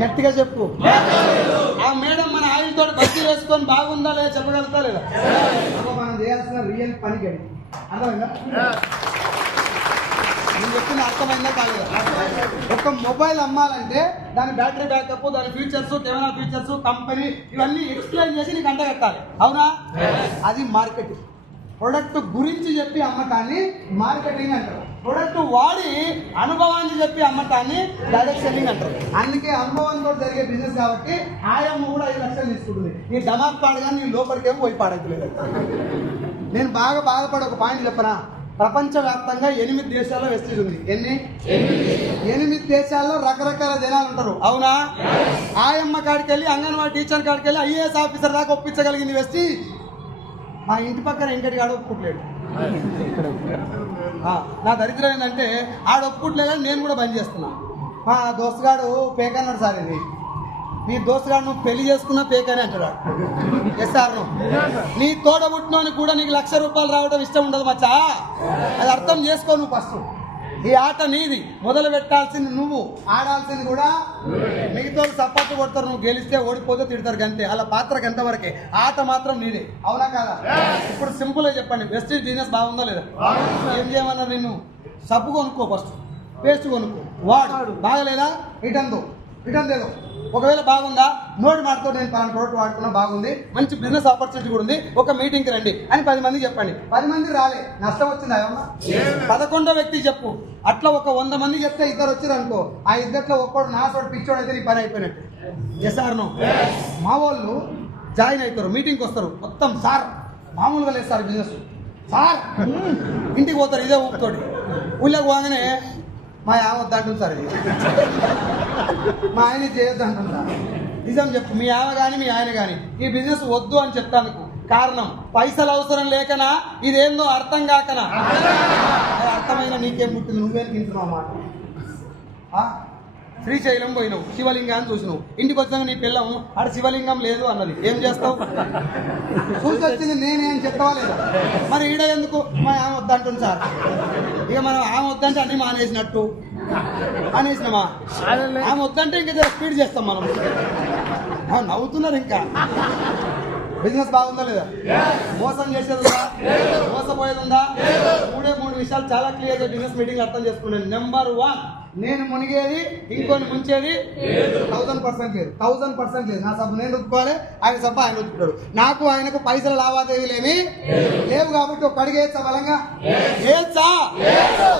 గట్టిగా చెప్పు. ఆ మేడం మన ఆయిల్ తోటి బస్సు వేసుకొని బాగుందా లేదా చెప్పగలుగుతా లేదా? మనం చేయాల్సిన రియల్ పని గడి అర్థమైందా? నేను చెప్పింది అర్థమైందా కాలేదా? ఒక మొబైల్ అమ్మాలంటే దాని బ్యాటరీ బ్యాకప్ దాని ఫీచర్స్ కెమెరా ఫీచర్స్ కంపెనీ ఇవన్నీ ఎక్స్ప్లెయిన్ చేసి నీకు అంటగట్టాలి అవునా? అది మార్కెటింగ్ ప్రొడక్ట్ గురించి చెప్పి అమ్మటాన్ని మార్కెటింగ్ అంటారు. ప్రొడక్ట్ వాడి అనుభవాన్ని చెప్పి అమ్మటాన్ని డైరెక్ట్ సెల్లింగ్ అంటారు. అందుకే అనుభవంతో జరిగే బిజినెస్ కాబట్టి ఆయమ్మ కూడా ఐదు లక్షలు తీసుకుంటుంది. నీ డమాక్ పాడు కానీ నీ లోపలికేమో పోయి పాడట్లేదు నేను బాగా బాధపడే ఒక పాయింట్ చెప్పనా? ప్రపంచవ్యాప్తంగా ఎనిమిది దేశాల్లో వెస్టీజ్ ఉంది. ఎన్ని? ఎనిమిది దేశాల్లో రకరకాల జనాలు ఉంటారు. అవునా? ఆయమ్మ కాడికి వెళ్ళి అంగన్వాడీ టీచర్ కాడికి వెళ్ళి ఐఏఎస్ ఆఫీసర్ దాకా ఒప్పించగలిగింది వెస్టీజ్ మా ఇంటి పక్కన ఇంకటి ఆడ ఒప్పుకోట్లేడు. నా దరిద్రం ఏంటంటే ఆడ ఒప్పుకోట్లేదు నేను కూడా బంద్ చేస్తున్నా. మా దోస్తుగాడు పేక అన్నాడు సార్ ఇది. నీ దోస్తుగాడు నువ్వు పెళ్ళి చేసుకున్నా పేక అంటాడు ఎస్ సార్ నీ తోడ కూడా నీకు లక్ష రూపాయలు రావడం ఇష్టం ఉండదు మచ్చా. అది అర్థం చేసుకో నువ్వు ఫస్ట్ ఈ ఆట నీది. మొదలు పెట్టాల్సింది నువ్వు. ఆడాల్సింది కూడా మిగతా సపోర్ట్ కొడతారు నువ్వు గెలిస్తే ఓడిపోతే తిడతారు గంతే. అలా పాత్రకి ఎంతవరకే? ఆట మాత్రం నీదే. అవునా కాదా? ఇప్పుడు సింపుల్గా చెప్పండి వెస్ట్ బిజినెస్ బాగుందా లేదా? ఏం చేయమన్నారు నిన్ను? సబ్బు కొనుక్కో ఫస్ట్ పేస్ట్ కొనుక్కో. వాడు. బాగలేదా? రిటర్న్ దో రిటర్న్ లేదు ఒకవేళ బాగుందా నోటి మాటతో నేను పలానా ప్రోడక్ట్ వాడుతున్నా బాగుంది మంచి బిజినెస్ ఆపర్చునిటీ కూడా ఉంది ఒక మీటింగ్కి రండి అని పది మందికి చెప్పండి. పది మంది రాలే నష్టం వచ్చిందా ఏమన్నా? పదకొండో వ్యక్తికి చెప్పు. అట్లా ఒక వంద మంది చెప్తే ఇద్దరు వచ్చారు అనుకో ఆ ఇద్దరిలో ఒక్కడు నా చోటు పిచ్చోడు అయితే నీ పని అయిపోయినట్టు. ఎస్ ఆర్ నో మా వాళ్ళు జాయిన్ అవుతారు మీటింగ్కి వస్తారు. మొత్తం సార్ మామూలుగా లేదు సార్ బిజినెస్ సార్ ఇంటికి పోతారు ఇదే ఊపుతోటి. ఊళ్ళోకి పోగానే మా ఆమె వద్దంటుంది సార్ ఇది. మా ఆయన చేయొద్దు నిజం చెప్పు మీ ఆమె కానీ మీ ఆయన కానీ ఈ బిజినెస్ వద్దు అని చెప్తాను కారణం పైసలు అవసరం లేకనా ఇదేందో అర్థం కాకనా? అది అర్థమైన నీకేం పుట్టింది? నువ్వేం తింటున్నావు మాట? శ్రీశైలం పోయినావు శివలింగాన్ని చూసినావు. ఇంటికి వచ్చాక నీ పిల్లం ఆడ శివలింగం లేదు అన్నది. ఏం చేస్తావు? చూసి వచ్చింది నేనేం అని చెప్తావా లేదా? మరి ఈడ ఎందుకు? మా ఆమె వద్దంటుంది సార్. ఇక మనం ఆమె వద్దంటే అన్ని మానేసినట్టు. అనేసినామా ఆమె వద్దంటే ఇంకా స్పీడ్ చేస్తాం మనం. నవ్వుతున్నారు ఇంకా. బిజినెస్ బాగుందా లేదా? మోసం చేసేది ఉందా? మోసపోయేది ఉందా? మూడే మూడు విషయాలు చాలా క్లియర్గా బిజినెస్ మీటింగ్ అర్థం చేసుకున్నాను నెంబర్ వన్ నేను మునిగేది ఇంకొని ముంచేది థౌసండ్ పర్సెంట్ లేదు. థౌసండ్ పర్సెంట్ లేదు. నా సబ్బు నేను రుద్దుకోవాలి ఆయన సబ్బు ఆయన రుద్దుకుంటాడు. నాకు ఆయనకు పైసల లావాదేవీలు ఏమి లేవు కాబట్టి ఒక అడిగి బలంగా?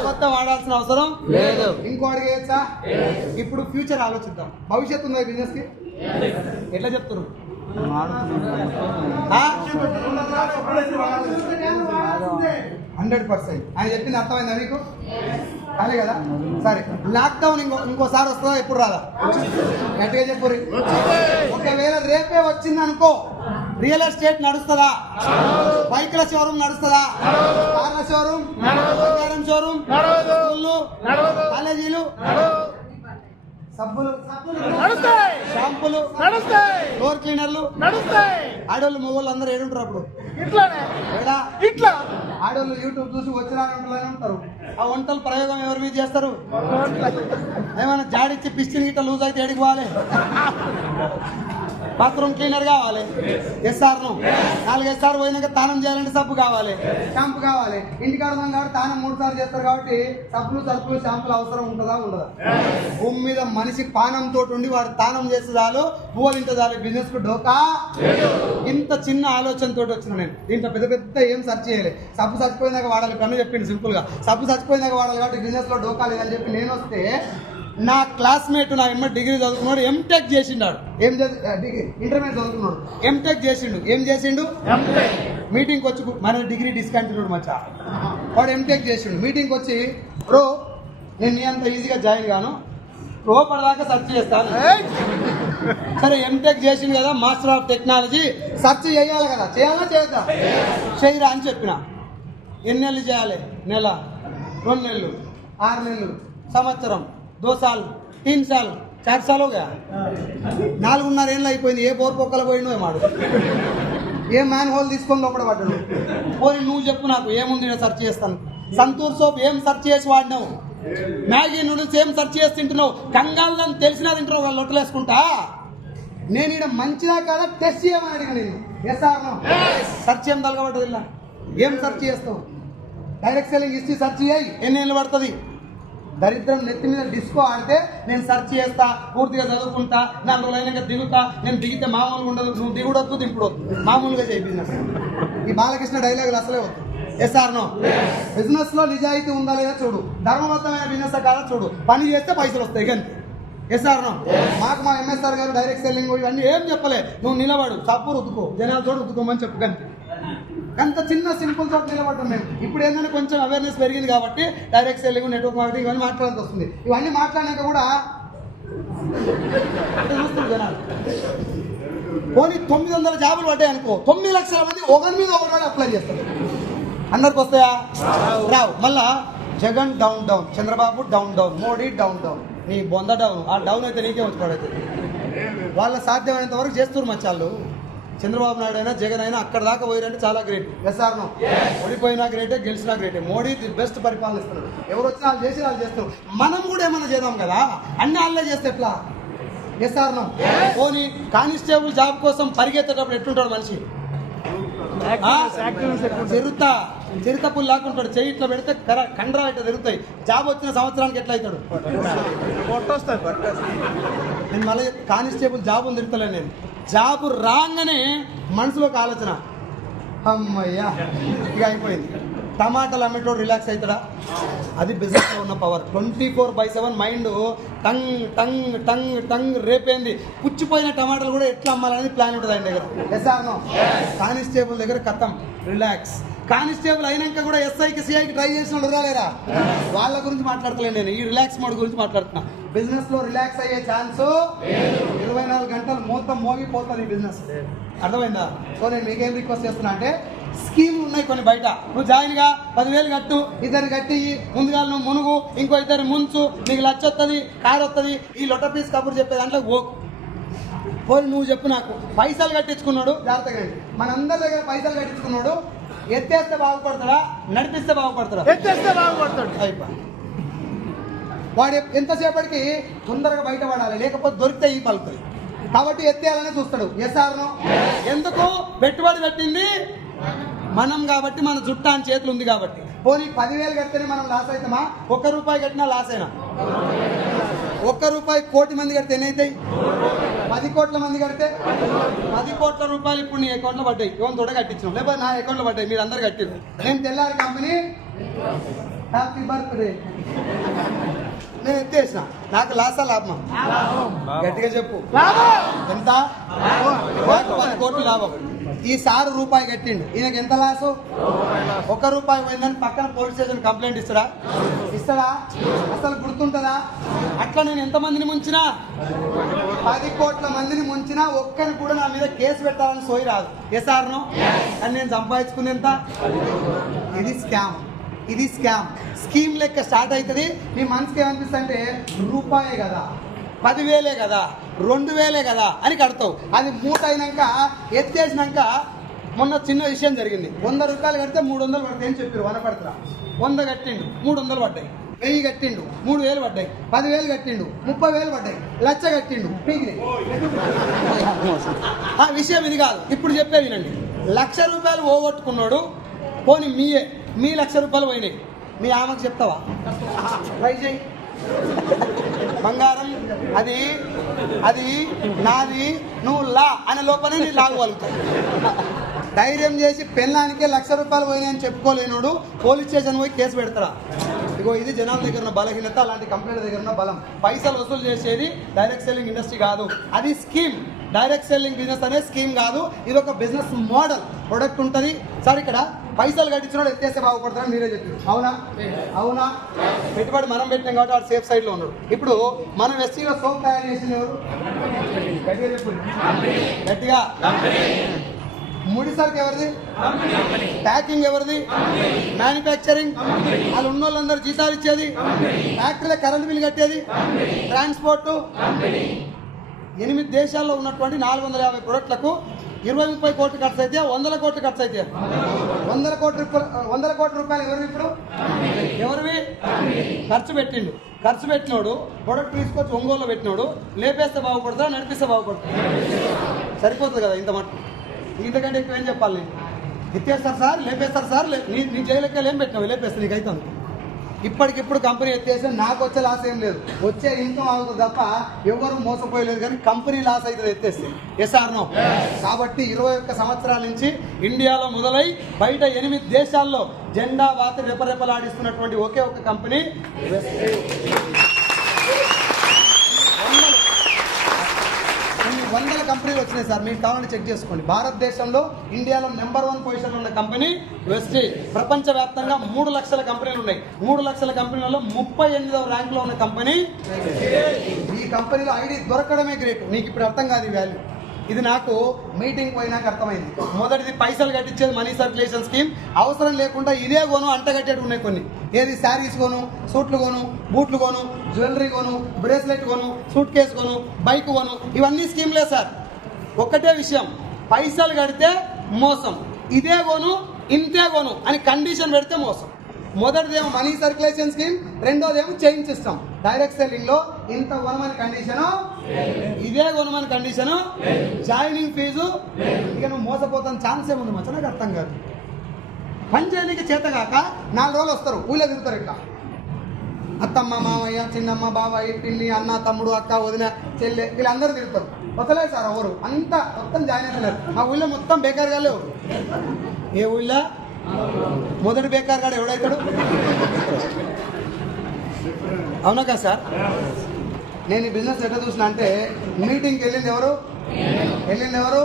కొత్త వాడాల్సిన అవసరం? లేదు. ఇంకో అడిగి వేయచ్చా? ఇప్పుడు ఫ్యూచర్ ఆలోచిద్దాం. భవిష్యత్తు ఉందా బిజినెస్కి? ఎట్లా చెప్తున్నారు? Hundred percent. ఆయన చెప్పింది అర్థమైందా మీకు? అదే కదా? సరే. లాక్డౌన్ ఇంకో ఇంకోసారి వస్తుందా? ఎప్పుడు రాదా? గట్టిగా చెప్పు ఒకవేళ రేపే వచ్చింది అనుకో రియల్ ఎస్టేట్ నడుస్తుందా? బైక్ల షోరూమ్ నడుస్తుందా? కార్ల షోరూమ్? షోరూమ్? స్కూళ్ళు? కాలేజీలు? సబ్బులు. నడుస్తాయి. షాంపులు. నడుస్తాయి. ఫ్లోర్ క్లీనర్లు. నడుస్తాయి. ఆడోళ్ళు మొగోళ్ళు అందరూ ఏడుంటారు అప్పుడు. ఇట్లానే. ఏడా ఇట్లా. ఆడోళ్ళు యూట్యూబ్ చూసి వచ్చిన ఉంటారు. ఆ వంటల ప్రయోగం ఎవరి మీద చేస్తారు? ఏమైనా జాడిచ్చి పిస్టిల్ గిట్ట లూజ్ అయితే ఎడికి పోవాలి? బాత్రూమ్ క్లీనర్ కావాలి. ఎస్ఆర్ను. నాలుగైదు సార్లు పోయినాక తానం చేయాలంటే సబ్బు కావాలి. షాంపు కావాలి. ఇంటికాడ ఉన్నాం కాబట్టి తానం మూడు సార్లు చేస్తారు కాబట్టి సబ్బులు సరుకులు షాంపులు అవసరం ఉంటుందా ఉండదా? భూమి మీద మనిషి పానంతో ఉండి వాడు తానం చేస్తే చాలు పువ్వులు ఇంత చాలు బిజినెస్కు డోకా? ఇంత చిన్న ఆలోచనతో వచ్చిన నేను. దీంట్లో పెద్ద పెద్ద ఏం సెర్చ్ చేయలే. సబ్బు చచ్చిపోయినాక వాడాలి పన్ను చెప్పింది సింపుల్గా సబ్బు చచ్చిపోయినాక వాడాలి కాబట్టి బిజినెస్లో డోకా లేదని చెప్పి నేను వస్తే నా క్లాస్మేట్ నా ఎమ్మ డిగ్రీ చదువుకున్నాడు ఎంటెక్ చేసిండాడు. ఏం చదువు డిగ్రీ ఇంటర్మీడియట్ చదువుకున్నాడు. ఎంటెక్ చేసిండు. ఏం చేసిండు? మీటింగ్కి వచ్చి మన డిగ్రీ డిస్కంటిన్యూడ్ మచ్చా. వాడు ఎంటెక్ చేసిండు. మీటింగ్కి వచ్చి బ్రో నేను నీ అంత ఈజీగా జాయిన్ గాను లోపలదాకా సెర్చ్ చేస్తాను. సరే ఎంటెక్ చేసింది కదా మాస్టర్ ఆఫ్ టెక్నాలజీ సెర్చ్ చేయాలి కదా. చేయాలా చేయొద్దా? చేయరా అని చెప్పిన. ఎన్ని నెలలు చేయాలి? నెల రెండు నెలలు ఆరు నెలలు సంవత్సరం. దో సాల్ తీన్ సాల్ చార్ సాల్ హోగా నాలుగున్నర ఏళ్ళు అయిపోయింది ఏ బోర్ పొక్కలు పోయిండో ఏమాడు ఏ మ్యాన్ హోల్ తీసుకొని లోపల పడ్డాడు. పోనీ నువ్వు చెప్పు నాకు ఏముంది నేను సెర్చ్ చేస్తాను. సంతూర్ సోప్ ఏం సెర్చ్ చేసి వాడినావు? మ్యాగీ నూడిల్స్ ఏం సెర్చ్ చేసి తింటున్నావు? కంగాలు అని తెలిసినా తింటున్నావు వాళ్ళు లొట్టలేసుకుంటా నేను ఇక్కడ మంచిదా కాదా టెస్ట్ చేయమని అడిగా నేను ఎస్ ఆర్ సెర్చ్ ఏం తలగబట్టదు ఇలా? ఏం సెర్చ్ చేస్తావు? డైరెక్ట్ సెల్లింగ్ హిస్టరీ సెర్చ్ చేయి. ఎన్ని ఏళ్ళు పడుతుంది? దరిద్రం నెత్తి మీద డిస్కో ఆడితే నేను సెర్చ్ చేస్తా పూర్తిగా చదువుకుంటా నాలుగు రోజులు దిగుతా నేను దిగితే మామూలుగా ఉండదు నువ్వు దిగుడొద్దు దింపుడొద్దు మామూలుగా చేయి బిజినెస్ ఈ బాలకృష్ణ డైలాగులు అసలే వద్దు. ఎస్ ఆర్ నో బిజినెస్లో నిజాయితీ ఉందా లేదా చూడు. ధర్మబద్ధమైన బిజినెస్ కాదా చూడు. పని చేస్తే పైసలు వస్తాయి కానీ ఎస్ ఆర్ నో మాకు మా ఎంఎస్ఆర్ గారు డైరెక్ట్ సెల్లింగ్ ఇవన్నీ ఏం చెప్పలే. నువ్వు నిలబడు చప్పు రుద్దుకో జనాలు చూడు రుద్దుకోమని చెప్పు కానీ అంత చిన్న సింపుల్ తోటి నిలబడ్డాం మేము. ఇప్పుడు ఏంటంటే కొంచెం అవేర్నెస్ పెరిగింది కాబట్టి డైరెక్ట్ సెల్లింగ్ నెట్వర్క్ మార్కెటింగ్ ఇవన్నీ మాట్లాడాల్సి వస్తుంది. ఇవన్నీ మాట్లాడినాక కూడా జనాలు. పోనీ తొమ్మిది వందల జాబులు పడ్డాయి అనుకో తొమ్మిది లక్షల మంది ఒకరి మీద ఒకటి అప్లై చేస్తారు. అందరికి వస్తాయా? రావు. మళ్ళా Jagan down down Chandrababu down down Modi down down నీ బొంద డౌన్ ఆ డౌన్ అయితే నీకే వచ్చి వాళ్ళ సాధ్యమైనంత వరకు చేస్తారు మచ్చాళ్ళు. చంద్రబాబు నాయుడు అయినా జగన్ అయినా అక్కడ దాకా పోయారంటే చాలా గ్రేట్ ఎస్ఆర్నో ఓడిపోయినా గ్రేటే గెలిచినా గ్రేటే మోడీ ది బెస్ట్ పరిపాలన ఇస్తున్నాడు. ఎవరు వచ్చినా వాళ్ళు చేసి వాళ్ళు చేస్తారు. మనం కూడా ఏమైనా చేద్దాం కదా? అన్ని వాళ్ళే చేస్తే ఎట్లా? ఎస్ఆర్నో పోనీ కానిస్టేబుల్ జాబ్ కోసం పరిగెత్తేటప్పుడు ఎట్లుంటాడు మనిషి? చిరుత చిరుత పుల్లు లాక్కుంటాడు. చెయ్యి ఇట్లా పెడితే కర కండ్రా ఇట్లా తిరుగుతాయి. జాబ్ వచ్చిన సంవత్సరానికి ఎట్లా అవుతాడు? నేను మళ్ళీ కానిస్టేబుల్ జాబ్ ఉంది తిరుగుతలే నేను. జాబ్ రాగానే మనసులో ఒక ఆలోచన. అమ్మయ్యా ఇక అయిపోయింది. టమాటాలు అమ్మేటోడు రిలాక్స్ అవుతాడా? అది బిజినెస్లో ఉన్న power twenty four by seven mind tongue టంగ్ టంగ్ టంగ్ రేపేంది పుచ్చిపోయిన టమాటాలు కూడా ఎట్లా అమ్మాలనేది ప్లాన్ ఉంటుంది ఆయన దగ్గర. ఎస్ కానిస్టేబుల్ దగ్గర కథం. రిలాక్స్ కానిస్టేబుల్ అయినాక కూడా ఎస్ఐకి సిఐకి ట్రై చేసిన రాలేరా వాళ్ళ గురించి మాట్లాడతలేను నేను. ఈ రిలాక్స్ మోడ్ గురించి మాట్లాడుతున్నా. బిజినెస్లో రిలాక్స్ అయ్యే ఛాన్స్ ఇరవై నాలుగు గంటలు మొత్తం మోగిపోతుంది ఈ బిజినెస్ అర్థమైందా? సో నేను మీకేం రిక్వెస్ట్ చేస్తున్నా అంటే స్కీమ్ ఉన్నాయి కొన్ని బయట. నువ్వు జాయిన్గా పదివేలు కట్టు ఇద్దరు కట్టి ముందుగా నువ్వు మునుగు ఇంకో ఇద్దరు ముంచు నీకు లచ్చ వస్తుంది కారు వస్తుంది ఈ లొట్ట పీస్ కబుర్ చెప్పే దాంట్లో ఓకు పోయి నువ్వు చెప్పు నాకు. పైసలు కట్టించుకున్నాడు జాగ్రత్తగా మనందరి దగ్గర పైసలు కట్టించుకున్నాడు ఎత్తేస్తే బాగుపడతాడా? నడిపిస్తే బాగుపడతాడా? ఎత్తేస్తే బాగుపడతాడు. అయిపో. వాడు ఎంతసేపటికి తొందరగా బయటపడాలి లేకపోతే దొరికితే ఈ పలుకుతుంది కాబట్టి ఎత్తేయాలని చూస్తాడు. ఎస్ఆర్ను ఎందుకు? పెట్టుబడి పెట్టింది? మనం కాబట్టి మన జుట్ట అని చేతులు ఉంది కాబట్టి. పోనీ పదివేలు కడితేనే మనం లాస్ అవుతామా? ఒక్క రూపాయి కట్టినా లాస్ అయినా? ఒక్క రూపాయి కోటి మంది కడితే ఎన్ని అవుతాయి పది కోట్ల మంది కడితే? పది కోట్ల రూపాయలు ఇప్పుడు నీ అకౌంట్లో పడ్డాయి. ఇవన్న తోట కట్టించాం లేకపోతే నా అకౌంట్లో పడ్డాయి. మీరు అందరు కట్టారు నేను తెల్లారి కంపెనీ హ్యాపీ బర్త్డే నేను ఎత్తేసిన. నాకు లాసా లాభమా? గట్టిగా చెప్పు. ఎంత? కోట్లు లాభం. ఈ సారు రూపాయి కట్టిండు. ఈయనకి ఎంత లాసు? ఒక రూపాయి పోయిందని పక్కన పోలీస్ స్టేషన్ కంప్లైంట్ ఇస్తాడా? ఇస్తాడా? అసలు గుర్తుంటుందా? అట్లా నేను ఎంతమందిని ముంచినా? పది కోట్ల మందిని ముంచినా ఒక్కరిని కూడా నా మీద కేసు పెట్టాలని సోయి రాదు. ఏ సార్ను? అని నేను సంపాదించుకునేంత? ఇది స్కామ్. ఇది స్కామ్. స్కీమ్ లెక్క స్టార్ట్ అవుతుంది. నీ మనసుకి ఏమనిపిస్తుంది అంటే రూపాయే కదా. పదివేలే కదా రెండు వేలే కదా అని కడతావు. అది మూట అయినాక ఎత్తేసినాక మొన్న చిన్న విషయం జరిగింది. వంద రూపాయలు కడితే మూడు వందలు పడతాయి అని చెప్పారు వనపడతా వంద కట్టిండు మూడు వందలు పడ్డాయి. వెయ్యి కట్టిండు మూడు వేలు పడ్డాయి. పదివేలు కట్టిండు ముప్పై వేలు పడ్డాయి. లచ్చ కట్టిండు ఆ విషయం ఇది కాదు. ఇప్పుడు చెప్పే వినండి. లక్ష రూపాయలు పోగొట్టుకున్నాడు పోనీ మీయే. మీ లక్ష రూపాయలు పోయినాయి. మీ ఆమెకు చెప్తావా? ట్రై చేయి. బంగారం అది అది నాది నువ్వు లా అనే లోపలే నీ లాగగలుగుతావు ధైర్యం చేసి పెళ్ళానికే లక్ష రూపాయలు పోయినాయని చెప్పుకోలేనుడు పోలీస్ స్టేషన్ పోయి కేసు పెడతారా ఇగో ఇది జనాల దగ్గర ఉన్న బలహీనత అలాంటి కంపెనీల దగ్గర ఉన్న బలం. పైసలు వసూలు చేసేది డైరెక్ట్ సెల్లింగ్ ఇండస్ట్రీ కాదు. అది స్కీమ్. డైరెక్ట్ సెల్లింగ్ బిజినెస్ అనే స్కీమ్ కాదు. ఇది ఒక బిజినెస్ మోడల్. ప్రొడక్ట్ ఉంటుంది. సార్ ఇక్కడ పైసలు కట్టించినోడు ఎత్తేస్తే బాగుపడతారని మీరే చెప్పారు. అవునా? అవునా? పెట్టుబడి మనం పెట్టినాం కాబట్టి వాడు సేఫ్ సైడ్లో ఉన్నాడు. ఇప్పుడు మనం ఎస్సీలో సోప్ తయారు చేసింది గట్టిగా ముడి సరుకు ఎవరిది? ప్యాకింగ్ ఎవరిది? మ్యానుఫ్యాక్చరింగ్? వాళ్ళు ఉన్న వాళ్ళందరూ జీతాలు ఇచ్చేది? ఫ్యాక్టరీలో కరెంట్ బిల్ కట్టేది? ట్రాన్స్పోర్టు? ఎనిమిది దేశాల్లో ఉన్నటువంటి నాలుగు వందల యాభై ప్రొడక్ట్లకు ఇరవై ముప్పై కోట్లు ఖర్చు అయితే వందల కోట్లు ఖర్చు అయితే. వందల కోట్ల రూపాయలు వందల కోట్ల రూపాయలు ఎవరివి ఇప్పుడు? ఎవరివి? ఖర్చు పెట్టిండు. ఖర్చు పెట్టినోడు ప్రొడక్ట్ తీసుకొచ్చి ఒంగోలులో పెట్టినోడు లేపేస్తే బాగుపడతా నడిపిస్తే బాగుపడతా. సరిపోతుంది కదా ఇంత మటు ఇంతకంటే ఎక్కువ ఏం చెప్పాలి నేను? ఎత్తేస్తారు సార్ లేపేస్తారు సార్ లే- నీ నీ జైలకి ఏం పెట్టినావు? లేపేస్తే నీకు అవుతుంది ఇప్పటికిప్పుడు కంపెనీ ఎత్తేసి నాకు వచ్చే లాస్ ఏం లేదు. వచ్చే ఇన్కమ్ అవుతుంది తప్ప ఎవరు మోసపోయలేదు కానీ కంపెనీ లాస్ అవుతుంది ఎత్తేస్తే. ఎస్ఆర్నో నో కాబట్టి ఇరవై ఒక్క సంవత్సరాల నుంచి ఇండియాలో మొదలై బయట ఎనిమిది దేశాల్లో జెండా వాత రెపరెపలాడిస్తున్నటువంటి ఒకే ఒక కంపెనీ వెస్ట్రీవ్. వందలు కొన్ని వందల కంపెనీలు వచ్చినాయి సార్. మీకు కావాలని చెక్ చేసుకోండి. భారతదేశంలో ఇండియాలో నెంబర్ వన్ పొజిషన్ ఉన్న కంపెనీ వెస్టీ ప్రపంచవ్యాప్తంగా మూడు లక్షల కంపెనీలు ఉన్నాయి. మూడు లక్షల కంపెనీలలో ముప్పై ఎనిమిదవ ర్యాంక్లో ఉన్న కంపెనీ ఈ కంపెనీలో ఐడి దొరకడమే గ్రేట్ నీకు ఇప్పుడు అర్థం కాదు ఈ వాల్యూ ఇది నాకు మీటింగ్ పోయినాక అర్థమైంది. మొదటిది పైసలు కట్టించేది మనీ సర్క్యులేషన్ స్కీమ్ అవసరం లేకుండా ఇదే కొను అంటగట్టేటు ఉన్నాయి కొన్ని. ఏది శారీస్ కొను సూట్లు కొను బూట్లు కొను జ్యువెలరీ కొను బ్రేస్లెట్ కొను సూట్ కేసు కొను బైక్ కొను. ఇవన్నీ స్కీమ్లే సార్. ఒక్కటే విషయం. పైసలు కడితే మోసం. ఇదే కొను ఇంతే కొను అని కండిషన్ పెడితే మోసం. మొదటిదేమో మనీ సర్క్యులేషన్ స్కీమ్ రెండోదేమో చేంజ్ ఇస్తాం డైరెక్ట్ సెల్లింగ్లో ఇంత కొనమని కండిషను? ఇదే కొనమని కండిషను? జాయినింగ్ ఫీజు ఇక నువ్వు మోసపోతాను ఛాన్స్ ఏముంది మంచి నాకు అర్థం కాదు. పని చేయడానికి చేత కాక నాలుగు రోజులు వస్తారు. ఊళ్ళో తిరుగుతారు ఇట్లా అత్తమ్మ మామయ్య చిన్నమ్మ బాబాయ్ పిల్లి అన్న తమ్ముడు అక్క వదిన చెల్లె వీళ్ళందరూ తిరుగుతారు. వస్తలేదు సార్ ఎవరు? అంతా మొత్తం జాయిన్ అవుతున్నారు ఆ ఊళ్ళో మొత్తం బేకార్ లేవు. ఏ ఊళ్ళో? మొదటి బేకార్ గాడు ఎవడవుతాడు అవునా కదా సార్? నేను ఈ బిజినెస్ ఎట్లా చూసిన అంటే మీటింగ్కి వెళ్ళింది ఎవరు? వెళ్ళింది ఎవరు?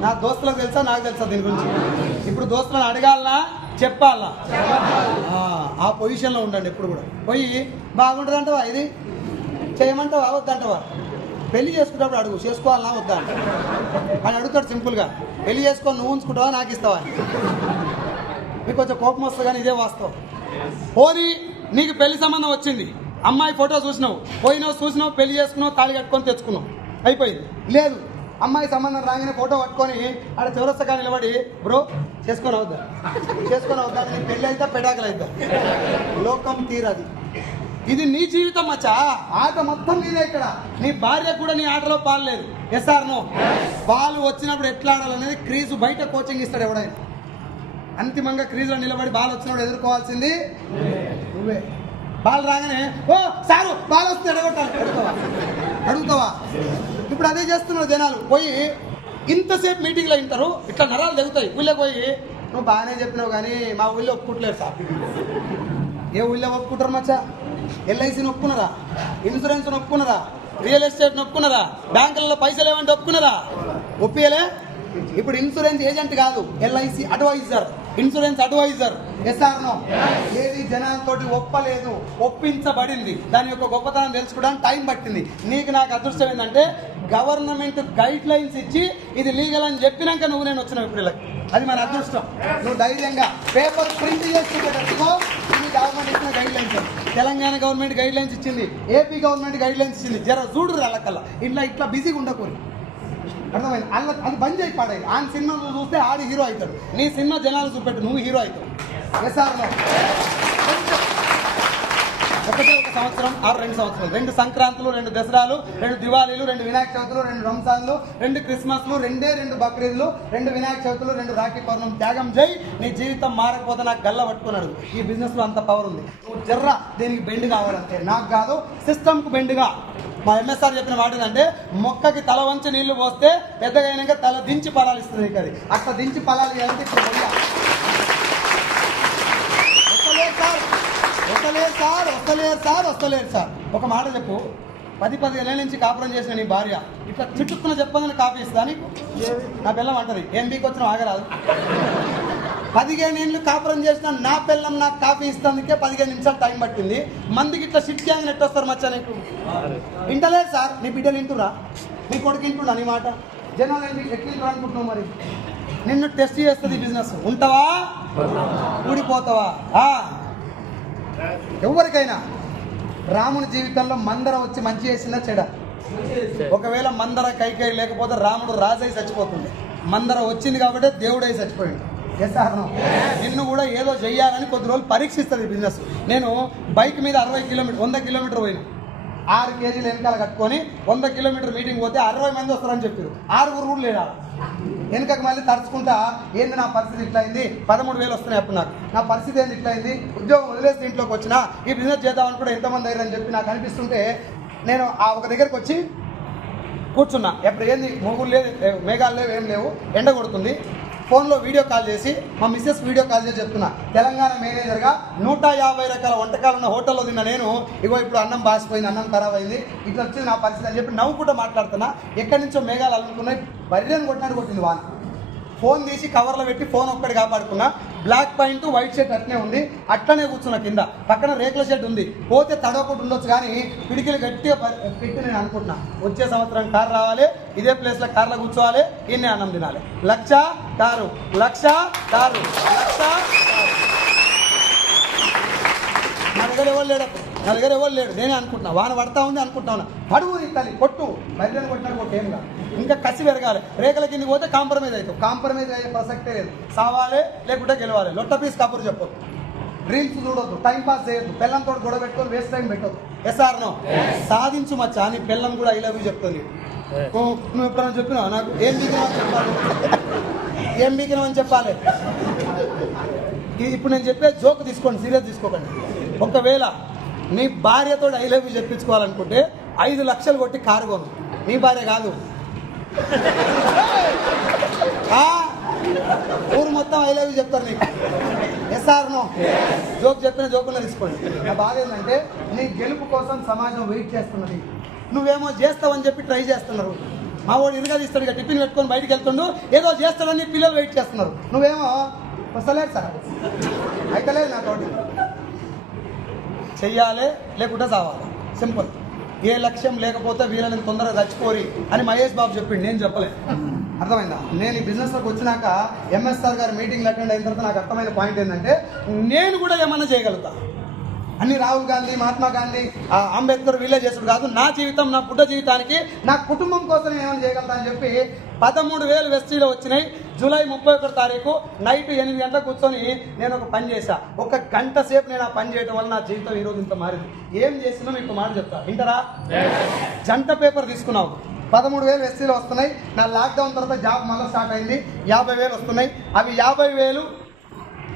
నా దోస్తులకు తెలుసా? నాకు తెలుసా దీని గురించి? ఇప్పుడు దోస్తులను అడగాలనా? చెప్పాలా? ఆ, పొజిషన్లో ఉండండి ఎప్పుడు కూడా. పోయి బాగుంటుంది అంటవా ఇది? చేయమంటావా? వద్దంటవా? పెళ్ళి చేసుకునేటప్పుడు అడుగు చేసుకోవాలన్నా వద్దా? అని అని అడుగుతాడు సింపుల్గా. పెళ్ళి చేసుకొని నువ్వు ఉంచుకుంటావా? నాకు ఇస్తావా? మీకు కొంచెం కోపం వస్తుంది కానీ ఇదే వాస్తవం. పోనీ నీకు పెళ్ళి సంబంధం వచ్చింది. అమ్మాయి ఫోటో చూసినావు. పోయినావు చూసినావు పెళ్ళి చేసుకున్నావు తాళి కట్టుకొని తెచ్చుకున్నావు. అయిపోయింది. లేదు. అమ్మాయి సంబంధం రాగానే ఫోటో పట్టుకొని ఆడ చివరస్తగా నిలబడి బ్రో చేసుకొని అవుద్దా చేసుకొని అవుద్దా నీ పెళ్ళి అయితే పెడాకలు అవుతా లోకం తీరది. ఇది నీ జీవితం మచ్చా? ఆట మొత్తం నీదే ఇక్కడ. నీ భార్య కూడా నీ ఆటలో పాలు లేదు ఎస్ఆర్ నో పాలు వచ్చినప్పుడు ఎట్లా ఆడాలనేది క్రీజు బయట కోచింగ్ ఇస్తాడు ఎవడైనా. అంతిమంగా క్రీజ్లో నిలబడి బాల్ వచ్చినప్పుడు ఎదుర్కోవాల్సింది నువ్వే. బాల్ రాగానే ఓ సారు బాల్ వస్తే ఎడగొట్టాలి. అడుగుతావా? అడుగుతావా? ఇప్పుడు అదే చేస్తున్నాడు జనాలు. పోయి ఇంతసేపు మీటింగ్లో వింటారు ఇట్లా నరాలు తెగుతాయి. ఊళ్ళోకి పోయి నువ్వు బాగానే చెప్పినావు కానీ మా ఊళ్ళో ఒప్పుకుంటలేరు సార్. ఏ ఊళ్ళో ఒప్పుకుంటారు మచ్చా? ఎల్ఐసిని ఒప్పుకున్నారా? ఇన్సూరెన్స్ ఒప్పుకున్నారా? రియల్ ఎస్టేట్ ఒప్పుకున్నారా? బ్యాంకులలో పైసలు ఏమంటే ఒప్పుకున్నారా? ఒప్పియలే? ఇప్పుడు ఇన్సూరెన్స్ ఏజెంట్ కాదు ఎల్ఐసి అడ్వైజర్. Insurance advisor. ఎస్ఆర్నో ఏది జనాలతోటి ఒప్పలేదు ఒప్పించబడింది. దాని యొక్క గొప్పతనం తెలుసుకోవడానికి టైం పట్టింది. నీకు నాకు అదృష్టం ఏంటంటే గవర్నమెంట్ గైడ్ లైన్స్ ఇచ్చి ఇది లీగల్ అని చెప్పినాక నువ్వు నేను వచ్చిన ఇప్పుడు అది మన అదృష్టం. నువ్వు ధైర్యంగా పేపర్ ప్రింట్ చేసుకునేటట్టుకో ఇది గవర్నమెంట్ ఇచ్చిన guidelines Telangana government guidelines ఇచ్చింది ఏపీ గవర్నమెంట్ గైడ్ లైన్స్ ఇచ్చింది. జర చూడు అల్లకల్లా ఇట్లా ఇట్లా బిజీగా ఉండకూడదు. అర్థమైంది? అల్ల అది బంద్ చేయి పాడాయి ఆయన సినిమా నువ్వు చూస్తే ఆడి హీరో అవుతాడు. నీ సినిమా జనాలు చూపెట్టు నువ్వు హీరో అవుతావు. ఎస్ఆర్లో ఒకటే ఒక సంవత్సరం ఆరు రెండు సంవత్సరాలు. రెండు సంక్రాంతులు రెండు దసరాలు రెండు దివాళీలు రెండు వినాయక చవితులు రెండు రంజాన్లు రెండు క్రిస్మస్లు రెండే రెండు బక్రీద్లు రెండు వినాయక చవితులు రెండు రాఖీ పౌర్ణం త్యాగం చేయి నీ జీవితం మారకపోతే నాకు గల్ల పట్టుకున్నాడు. ఈ బిజినెస్లో అంత పవర్ ఉంది. నువ్వు జర్ర దీనికి బెండ్ కావాలంటే. నాకు కాదు సిస్టమ్కు బెండ్గా. మా ఎంఎస్ఆర్ చెప్పిన మాట ఏంటంటే మొక్కకి తల వంచి నీళ్ళు పోస్తే పెద్దగా అయినాక తల దించి ఫలాలు ఇస్తుంది అది. అట్లా దించి ఫలాలు ఇవ్వాలంటే ఇప్పుడు వెయ్యాలి. వస్తలేదు సార్ వస్తలేదు సార్ వస్తలేదు సార్ వస్తలేదు సార్. ఒక మాట చెప్పు. పది పదిహేళ్ళ నుంచి కాపురం చేసిన నీ భార్య ఇట్లా చుట్టుకున్న చెప్పగానే కాపీ ఇస్తా నీకు? నా పిల్లం అంటది. ఏం బీకి వచ్చిన ఆగరాదు. పదిహేను ఏళ్ళు కాపురం చేసిన నా పిల్లం నాకు కాఫీ ఇస్తందుకే పదిహేను నిమిషాలు టైం పట్టింది. మందికి ఇట్లా సిట్ గ్యాంగ్ నెట్ వస్తారు మచ్చా నీకు? వింటలేదు సార్. నీ బిడ్డలు వింటురా నీ కొడుకు వింటున్నా నీ మాట? జనాలు ఏంటి? ఎట్లా అనుకుంటున్నావు మరి? నిన్ను టెస్ట్ చేస్తుంది బిజినెస్ ఉంటావా? ఊడిపోతావా? ఎవరికైనా రాముని జీవితంలో మందర వచ్చి మంచి చేసిందా చెడ? ఒకవేళ మందర కైకై లేకపోతే రాముడు రాజై చచ్చిపోతుంది. మందర వచ్చింది కాబట్టి దేవుడై చచ్చిపోయింది ఎస్ నిన్ను కూడా ఏదో చెయ్యాలని కొద్ది రోజులు పరీక్షిస్తుంది ఈ బిజినెస్ నేను బైక్ మీద అరవై కిలోమీటర్ వంద కిలోమీటర్ పోయినా. ఆరు కేజీలు వెనకాల కట్టుకొని వంద కిలోమీటర్ మీటింగ్ పోతే అరవై మంది వస్తారని చెప్పారు ఆరుగురు కూడా లేడా వెనుకకు మళ్ళీ తరుచుకుంటా ఏంది నా పరిస్థితి ఇట్లా అయింది పదమూడు వేలు వస్తున్నాయి అప్పుడు నాకు. నా పరిస్థితి ఏంది ఇట్లా అయింది ఉద్యోగం వదిలేసి ఇంట్లోకి వచ్చిన ఈ బిజినెస్ చేద్దామని కూడా ఎంతమంది అయ్యారని చెప్పి నాకు అనిపిస్తుంటే నేను ఆ ఒక దగ్గరికి వచ్చి కూర్చున్నా. ఎప్పుడు ఏంది? మొగులు లేదు మేఘాలు లేవు ఏం లేవు. ఎండ కొడుతుంది. ఫోన్లో వీడియో కాల్ చేసి మా మిస్సెస్ వీడియో కాల్ చేసి చెప్తున్నా. తెలంగాణ మేనేజర్గా నూట యాభై రకాల వంటకాలు ఉన్న హోటల్లో తిన్న నేను ఇగో ఇప్పుడు అన్నం బాసిపోయింది అన్నం ఖరాబ్ అయింది ఇట్లా వచ్చింది నా పరిస్థితి అని చెప్పి నవ్వుకుంటూ మాట్లాడుతున్నా. ఎక్కడి నుంచో మేఘాలు అల్లుకున్నాయి బర్రెని కొట్టినట్టు కొట్టింది వాళ్ళు ఫోన్ తీసి కవర్లో పెట్టి ఫోన్ ఒక్కటి కాపాడుకున్నా. బ్లాక్ పాయింట్ వైట్ షర్ట్ అట్నే ఉంది. అట్లనే కూర్చున్నా కింద. పక్కన రేకుల షర్ట్ ఉంది. పోతే తడవకుండా ఉండొచ్చు కానీ పిడికిలు గట్టిగా పెట్టి నేను అనుకుంటున్నా. వచ్చే సంవత్సరం కారు రావాలి. ఇదే ప్లేస్లో కార్లో కూర్చోవాలి. ఇన్నే అన్నం తినాలి. లక్ష కారు. లక్ష కారు. లక్ష కారు. దగ్గర ఎవరు లేడప్పుడు? నా దగ్గర ఎవరు లేడు నేనే అనుకుంటున్నా. వాన పడతా ఉంది అనుకుంటున్నాను పడువు తల్లి కొట్టు. బయటని కొట్టినట్టు కొట్టు ఏం కాదు. ఇంకా కసి పెరగాలి. రేఖల కింద పోతే కాంప్రమైజ్ అవుతావు. కాంప్రమైజ్ అయ్యే ప్రసక్తే లేదు. సావాలి లేకుంటే గెలవాలి. లొట్ట పీస్ కబురు చెప్పొద్దు రీల్స్ చూడొద్దు. టైం పాస్ చేయొద్దు. పిల్లంతో గొడవ పెట్టుకొని వేస్ట్ టైం పెట్టొద్దు. ఎస్ఆర్ నో సాధించు మచ్చా. అని పిల్లం కూడా ఐ లవ్ యూ చెప్తుంది. నువ్వు ఎప్పుడైనా చెప్పినావు? నాకు ఏం బీకినావు చెప్పాలి? ఏం బీకినావు అని చెప్పాలి ఇప్పుడు నేను చెప్పే జోక్ తీసుకోండి. సీరియస్ తీసుకోకండి. ఒకవేళ నీ భార్యతో ఐ లవ్ యూ చెప్పించుకోవాలనుకుంటే ఐదు లక్షలు కొట్టి కారు కొను. నీ భార్య కాదు. ఊరు మొత్తం ఐ లవ్ యూ చెప్తారు నీకు. ఎస్ఆర్ నో జోక్ చెప్పిన జోకుల్లో తీసుకోండి. నా బాధ ఏంటంటే నీ గెలుపు కోసం సమాజం వెయిట్ చేస్తున్నది. నువ్వేమో చేస్తావని చెప్పి ట్రై చేస్తున్నారు. మా వాడు ఇరుగా తీస్తాడు ఇక టిఫిన్ పెట్టుకొని బయటకు వెళ్తుండు ఏదో చేస్తాడని పిల్లలు వెయిట్ చేస్తున్నారు. నువ్వేమో వస్తలేదు సార్. అయితే లేదు నా తోటి. చెయ్యాలి లేకుంటే చావాలి సింపుల్. ఏ లక్ష్యం లేకపోతే వీళ్ళని తొందరగా చచ్చిపోరి అని మహేష్ బాబు చెప్పిండు. నేను చెప్పలేదు అర్థమైందా? నేను ఈ బిజినెస్లోకి వచ్చినాక ఎంఎస్ఆర్ గారి మీటింగ్లు అటెండ్ అయిన తర్వాత నాకు అర్థమైన పాయింట్ ఏంటంటే నేను కూడా ఏమన్నా చేయగలుగుతా. అన్ని రాహుల్ గాంధీ మహాత్మా గాంధీ అంబేద్కర్ వీళ్ళే చేసుడు కాదు. నా జీవితం నా పుట్ట జీవితానికి నా కుటుంబం కోసం ఏమైనా చేయగలుగుతా అని చెప్పి పదమూడు వేలు వెస్టీలో వచ్చినాయి. జూలై ముప్పై ఒకటి తారీఖు నైట్ ఎనిమిది గంటలకు కూర్చొని నేను ఒక పని చేశా. ఒక గంట సేపు నేను ఆ పని చేయడం వల్ల నా జీవితం ఈ రోజు ఇంత మారింది. ఏం చేసినా మీకు మాట చెప్తా. వింటారా? జంట పేపర్ తీసుకున్నావు. పదమూడు వేలు ఎస్సీలు వస్తున్నాయి. నా లాక్డౌన్ తర్వాత జాబ్ మళ్ళీ స్టార్ట్ అయింది. యాభై వేలు వస్తున్నాయి. అవి యాభై వేలు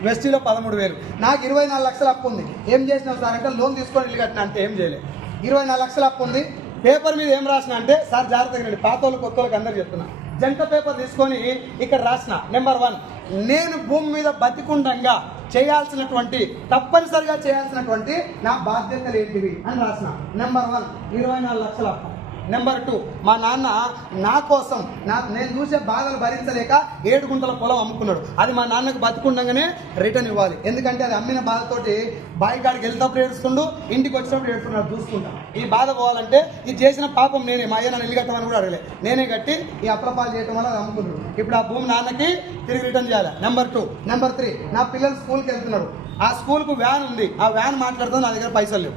వెస్టీలో పదమూడు వేలు. నాకు ఇరవై నాలుగు లక్షల అప్పు ఉంది. ఏం చేసినావు సార్? అంటే లోన్ తీసుకొని ఇల్లు కట్టిన అంటే ఏం చేయలేదు ఇరవై నాలుగు లక్షల అప్పు ఉంది. పేపర్ మీద ఏం రాసిన అంటే సార్ జాగ్రత్తగా రండి. పాత వాళ్ళు కొత్త వాళ్ళకి అందరు చెప్తున్నా. జంట పేపర్ తీసుకొని ఇక్కడ రాసిన. నెంబర్ వన్ నేను భూమి మీద బతికుండంగా చేయాల్సినటువంటి తప్పనిసరిగా చేయాల్సినటువంటి నా బాధ్యతలు ఏంటివి? అని రాసిన. నెంబర్ వన్ ఇరవై నాలుగు లక్షల అప్పు. నెంబర్ టూ మా నాన్న నా కోసం నా నేను చూసే బాధలు భరించలేక ఏడు గుంటల పొలం అమ్ముకున్నాడు. అది మా నాన్నకు బతుకుండగానే రిటర్న్ ఇవ్వాలి. ఎందుకంటే అది అమ్మిన బాధతోటి బాయికాడికి కాడికి వెళ్తాప్పుడు ఏడుస్తుండు ఇంటికి వచ్చినప్పుడు ఏడుస్తున్నాడు చూసుకుంటా. ఈ బాధ పోవాలంటే ఇది చేసిన పాపం నేనే మా అయ్య నన్ను ఇల్లు కట్టమని కూడా అడగలే. నేనే కట్టి ఈ అప్రపాలు చేయడం వల్ల అది అమ్ముకున్నాడు ఇప్పుడు ఆ భూమి నాన్నకి తిరిగి రిటర్న్ చేయాలి? నెంబర్ టూ నెంబర్ త్రీ నా పిల్లలు స్కూల్కి వెళ్తున్నారు. ఆ స్కూల్కు వ్యాన్ ఉంది. ఆ వ్యాన్ మాట్లాడుతుంది నా దగ్గర పైసలు లేవు.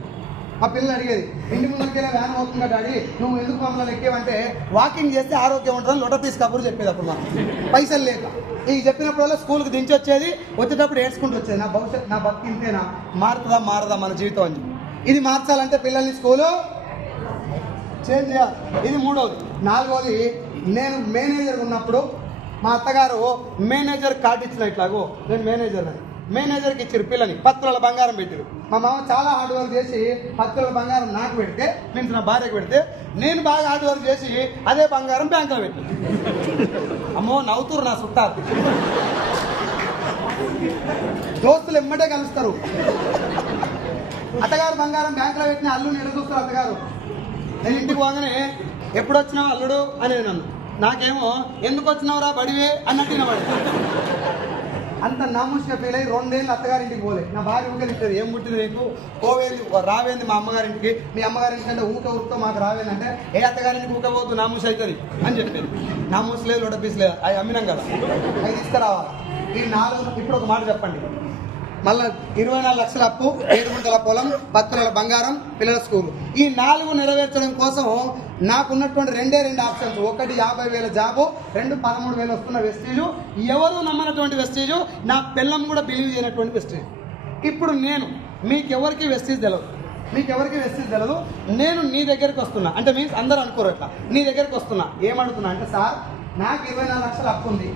మా పిల్లలు అడిగేది ఇంటి ముందుకెళ్ళి వ్యాన్ అవుతుందా డాడీ? నువ్వు ఎందుకు మమ్మల్ని ఎక్కేవంటే వాకింగ్ చేస్తే ఆరోగ్యం ఉంటుందని లొట తీసి కబురు చెప్పేది అప్పుడు మాకు. పైసలు లేక. ఈ చెప్పినప్పుడల్లా స్కూల్కి దించి వచ్చేది వచ్చేటప్పుడు ఏడ్చుకుంటూ వచ్చేది. నా భవిష్యత్ నా భక్తి ఇంతేనా? మారుతుందా మారదా మన జీవితం అని ఇది మార్చాలంటే పిల్లల్ని స్కూలు చేంజ్ చేయాలి. ఇది మూడవది నాలుగవది నేను మేనేజర్ ఉన్నప్పుడు మా అత్తగారు మేనేజర్ కార్డు ఇచ్చిన ఇట్లాగో. నేను మేనేజర్ అని మేనేజర్కి ఇచ్చారు పిల్లని పత్రాల బంగారం పెట్టారు. మా మామ చాలా హార్డ్ వర్క్ చేసి పత్రాల బంగారం నాకు పెడితే నేను నా భార్యకు పెడితే నేను బాగా హార్డ్ వర్క్ చేసి అదే బంగారం బ్యాంకులో పెట్టాను. అమ్మో నవ్వుతురు నా చుట్టాలు దోస్తులు ఎమ్మటే కలుస్తారు. అత్తగారు బంగారం బ్యాంకులో పెట్టిన అల్లు నేను చూస్తారు అత్తగారు? నేను ఇంటికి పోగానే ఎప్పుడు వచ్చినావు అల్లుడు? అని నన్ను. నాకేమో ఎందుకు వచ్చినావురా బడివే? అన్నట్టు వినబడి అంత నామూసిగా ఫీల్ అయ్యి రెండేళ్ళు అత్తగారింటికి పోలే. నా భార్య ఊకే ఏం పుట్టింది నీకు? పోవేది? రావేంది మా అమ్మగారింటికి? మీ అమ్మగారింటికి అంటే ఊక ఊరితో మాకు రావేందంటే ఏ అత్తగారింటికి ఊక పోతు నామూసి అవుతుంది? అని చెప్పేది. నామూసి లేదు లొడ లేదు. అవి అమ్మినాం కదా. అవి తీసుకురావాలి? ఈ నాలుగు ఇప్పుడు ఒక మాట చెప్పండి. మళ్ళీ ఇరవై నాలుగు లక్షల అప్పు ఏడు గుంటల పొలం భక్తుల బంగారం పిల్లల స్కూల్. ఈ నాలుగు నెరవేర్చడం కోసం నాకున్నటువంటి రెండే రెండు ఆప్షన్స్. ఒకటి యాభై వేల జాబు రెండు పదమూడు వేలు వస్తున్న వెస్టీజు. ఎవరు నమ్మనటువంటి వెస్టీజు? నా పిల్లం కూడా బిలీవ్ చేయనటువంటి వెస్టీజ్. ఇప్పుడు నేను మీకెవరికి వెస్టీజ్ తెలియదు మీకెవరికి వెస్టీజ్ తెలియదు నేను నీ దగ్గరికి వస్తున్నా. అంటే మీన్స్ అందరూ అనుకోరు అట్లా. నీ దగ్గరికి వస్తున్నా. ఏమడుతున్నా అంటే సార్ నాకు ఇరవై నాలుగు లక్షల అప్పు ఉంది.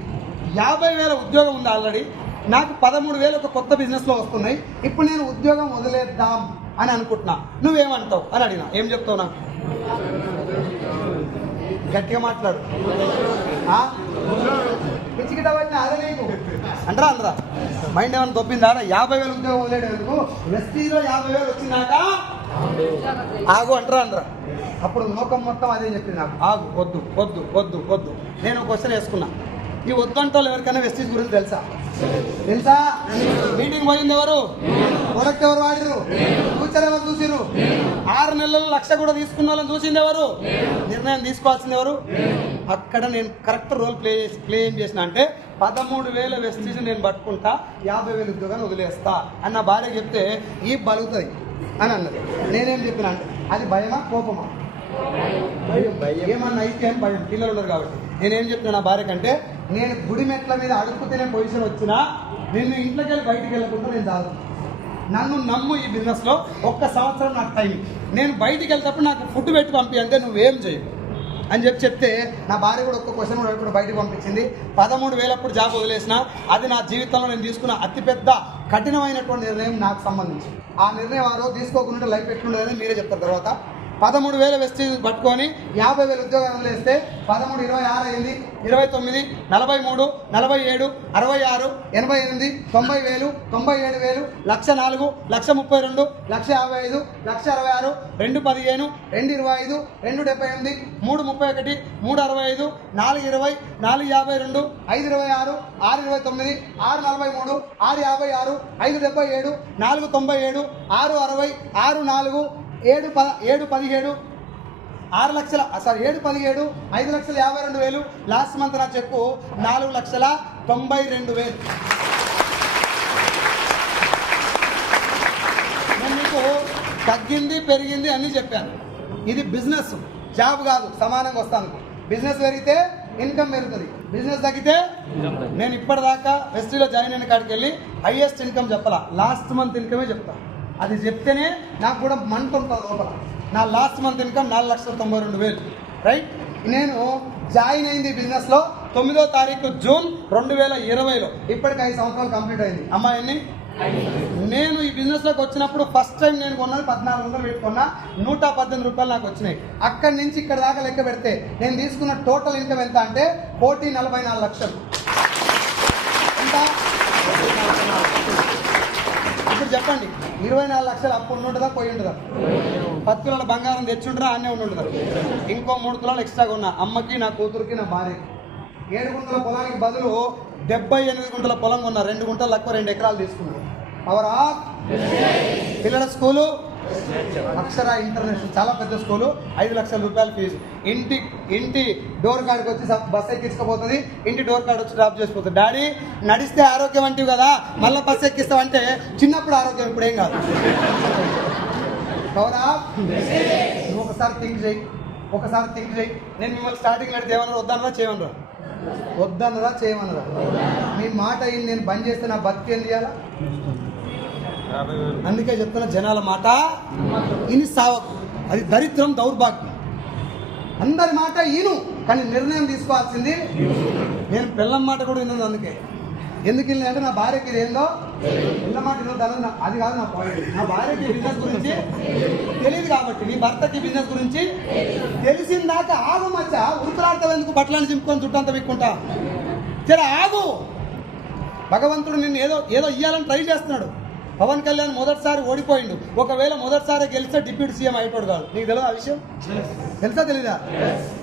యాభై వేల ఉద్యోగం ఉంది ఆల్రెడీ. నాకు పదమూడు వేలు ఒక కొత్త బిజినెస్లో వస్తున్నాయి. ఇప్పుడు నేను ఉద్యోగం వదిలేద్దాం అని అనుకుంటున్నా. నువ్వేమంటావు అని అడిగినా. ఏం చెప్తావు నాకు? గట్టిగా మాట్లాడు. ఆ? అంటారా అందరా మైండ్ ఏమైనా దొబ్బిందా? యాభై వేలు ఉద్యోగం వదిలేడు ఎస్టీలో యాభై వేలు వచ్చినాక ఆగు అంటారా అందరా అప్పుడు లోకం మొత్తం అదే చెప్పింది నాకు. ఆగు వద్దు వద్దు వద్దు వద్దు. నేను క్వశ్చన్ వేసుకున్నా. ఈ వద్దంటోళ్ళు ఎవరికైనా వెస్టీజ్ గురించి తెలుసా? తెలుసా? మీటింగ్ పోయింది ఎవరు? ప్రొడక్ట్ ఎవరు వాడిరు ఫ్యూచర్ ఎవరు చూసిరు ఆరు నెలలు లక్ష కూడా తీసుకున్న వాళ్ళని చూసింది ఎవరు? నిర్ణయం తీసుకోవాల్సింది ఎవరు? అక్కడ నేను కరెక్ట్ రోల్ ప్లే చేసి ప్లే ఏం చేసిన అంటే పదమూడు వేల వెస్టీజ్ నేను పట్టుకుంటా యాభై వేల ఉద్యోగాన్ని వదిలేస్తా అన్న భార్య చెప్తే ఈ బలుగుతుంది అని అన్నది. నేనేం చెప్పిన అంటే అది భయమా కోపమా? భయం ఏమన్నా అయితే భయం. పిల్లలు ఉన్నారు కాబట్టి. నేనేం చెప్తున్నా నా భార్య కంటే నేను గుడి మెట్ల మీద అడుగుతూనే పొజిషన్ వచ్చినా నిన్ను ఇంట్లోకి వెళ్ళి బయటికి వెళ్ళకుండా నేను చాలు నన్ను నమ్ము ఈ బిజినెస్లో ఒక్క సంవత్సరం నాకు టైం నేను బయటికి వెళ్తేప్పుడు నాకు ఫుడ్ పెట్టి పంపి అంటే నువ్వేం చేయవు అని చెప్పి చెప్తే నా భార్య కూడా ఒక్క క్వశ్చన్ కూడా ఇప్పుడు బయటకు పంపించింది. పదమూడు వేలప్పుడు జాబ్ వదిలేసిన అది నా జీవితంలో నేను తీసుకున్న అతిపెద్ద కఠినమైనటువంటి నిర్ణయం నాకు సంబంధించి ఆ నిర్ణయం ఆ రోజు తీసుకోకుండా లైఫ్ ఎట్లుండదని మీరే చెప్తారు తర్వాత. పదమూడు వేల వెస్టీజ్ పట్టుకొని యాభై వేల ఉద్యోగాలు వేస్తే పదమూడు ఇరవై ఆరు అయింది ఇరవై తొమ్మిది నలభై మూడు నలభై ఏడు అరవై ఆరు ఎనభై ఎనిమిది తొంభై వేలు తొంభై ఏడు వేలు లక్ష నాలుగు లక్ష ముప్పై రెండు లక్ష యాభై ఐదు లక్ష అరవై ఆరు రెండు పదిహేను రెండు ఇరవై ఐదు రెండు డెబ్బై ఎనిమిది మూడు ముప్పై ఒకటి మూడు అరవై ఐదు నాలుగు ఇరవై నాలుగు యాభై రెండు ఐదు ఇరవై ఆరు ఆరు ఇరవై తొమ్మిది ఆరు నలభై మూడు ఆరు యాభై ఆరు ఐదు డెబ్బై ఏడు నాలుగు తొంభై ఏడు ఆరు అరవై ఆరు నాలుగు ఏడు పద ఏడు పదిహేడు ఆరు లక్షల సారీ ఏడు పదిహేడు ఐదు లక్షల యాభై రెండు వేలు. లాస్ట్ మంత్ నా చెక్కు నాలుగు లక్షల తొంభై రెండు వేలు. నేను మీకు తగ్గింది పెరిగింది అన్నీ చెప్పాను. ఇది బిజినెస్ జాబ్ కాదు సమానంగా వస్తాను బిజినెస్ పెరిగితే ఇన్కమ్ పెరుగుతుంది. బిజినెస్ తగ్గితే నేను ఇప్పటిదాకా వెస్టీలో జాయిన్ అయిన కాడికి వెళ్ళి హైయెస్ట్ ఇన్కమ్ చెప్పాలా. లాస్ట్ మంత్ ఇన్కమే చెప్తాను అది చెప్తేనే నాకు కూడా మంట ఉంటుంది లోపల. నా లాస్ట్ మంత్ ఇన్కమ్ నాలుగు లక్షల తొంభై రెండు వేలు. రైట్ నేను జాయిన్ అయింది బిజినెస్లో తొమ్మిదో తారీఖు జూన్ రెండు వేల ఇరవైలో. ఇప్పటికి ఐదు సంవత్సరాలు కంప్లీట్ అయింది. అమ్మాయిని నేను ఈ బిజినెస్లోకి వచ్చినప్పుడు ఫస్ట్ టైం నేను కొన్నది పద్నాలుగు వందలు పెట్టుకున్నా నూట పద్దెనిమిది రూపాయలు నాకు వచ్చినాయి. అక్కడి నుంచి ఇక్కడ దాకా లెక్క పెడితే నేను తీసుకున్న టోటల్ ఇన్కమ్ ఎంత అంటే కోటి నలభై నాలుగు లక్షలు. ఎంత? ఇప్పుడు చెప్పండి. ఇరవై నాలుగు లక్షలు అప్పు ఉంటుందా? పోయి ఉంటుందా? పది తులాల బంగారం తెచ్చుంటారా అన్నీ ఉండి ఉంటుందా? ఇంకో మూడు తులాలు ఎక్స్ట్రాగా ఉన్నా. అమ్మకి నా కూతురికి నా భార్యకి. ఏడు గుంటల పొలానికి బదులు డెబ్బై ఎనిమిది గుంటల పొలం కొన్నా. రెండు గుంటలు తక్కువ రెండు ఎకరాలు తీసుకున్నాడు అవరా పిల్లల స్కూలు. అక్షర ఇంటర్నేషనల్ చాలా పెద్ద స్కూలు ఐదు లక్షల రూపాయల ఫీజు. ఇంటి ఇంటి డోర్ కాడికి వచ్చి బస్సు బస్ ఎక్కించుకోపోతుంది ఇంటి డోర్ కాడ వచ్చి డ్రాప్ చేసిపోతుంది. డాడీ నడిస్తే ఆరోగ్యం అంటివి కదా మళ్ళీ బస్ ఎక్కిస్తామంటే చిన్నప్పుడు ఆరోగ్యం ఇప్పుడు ఏం కాదు. అవునా నువ్వు ఒకసారి థింక్ చేయి ఒకసారి థింక్ చేయి నేను మిమ్మల్ని స్టార్టింగ్ అడిగితే ఏమన్నారు వద్దన్నరా చేయమనరా? వద్దన్నరా చేయమనరా? మీ మాట అయింది నేను బంద్ చేస్తే నా బతికేం చేయాలా అందుకే చెప్తున్న జనాల మాట ఇని సావకు. అది దరిద్రం దౌర్భాగ్యం. అందరి మాట ఈను కానీ నిర్ణయం తీసుకోవాల్సింది నేను. పిల్లం మాట కూడా విన్నది అందుకే. ఎందుకు వెళ్ళింది అంటే నా భార్యకి ఇది ఏందో? పిల్ల మాట వినొద్దు అది కాదు నా పాయింట్ నా భార్యకి బిజినెస్ గురించి తెలియదు కాబట్టి నీ భర్తకి బిజినెస్ గురించి తెలిసిన దాకా ఆగు మచ్చ. ఉరుకులాడతావు ఎందుకు? బట్టలను చింపుకొని చుట్టంతా పెట్టుకుంటా. సరే ఆగు. భగవంతుడు నిన్ను ఏదో ఏదో ఇయ్యాలని ట్రై చేస్తున్నాడు. పవన్ కళ్యాణ్ మొదటిసారి ఓడిపోయిండు. ఒకవేళ మొదటిసారి గెలిస్తే డిప్యూటీ సీఎం అయిపోడు కాదు. నీకు తెలియదు ఆ విషయం? తెలుసా తెలీదా?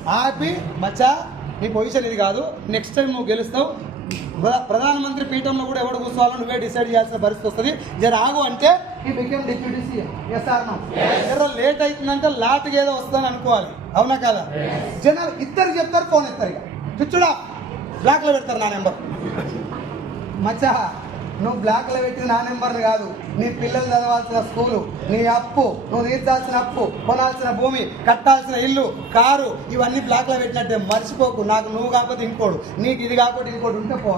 ఆపి మచ్చా నీ పొజిషన్ ఇది కాదు. నెక్స్ట్ టైం నువ్వు గెలుస్తావు. ప్ర- ప్రధానమంత్రి పీఠంలో కూడా ఎవడు కూర్చోవాలో నువ్వే డిసైడ్ చేయాల్సిన పరిస్థితి వస్తుంది. జర ఆగు అంటే ఈ బికెమ్ లేట్ అవుతుందంటే లాట్గా ఏదో వస్తుందని అనుకోవాలి. అవునా కదా? జనాలు ఇద్దరు చెప్తారు ఫోన్ ఇస్తారు ఇక. చుచ్చుడా బ్లాక్లో పెడతారు నా నెంబర్ మచ్చా నువ్వు బ్లాక్లో పెట్టిన నా నెంబర్ని కాదు నీ పిల్లలు చదవాల్సిన స్కూలు నీ అప్పు నువ్వు తీర్చాల్సిన అప్పు కొనాల్సిన భూమి కట్టాల్సిన ఇల్లు కారు ఇవన్నీ బ్లాక్లో పెట్టినట్టే మర్చిపోకు. నాకు నువ్వు కాకపోతే ఇంకోడు నీకు ఇది కాకపోతే ఇంకోటి ఉంటే పో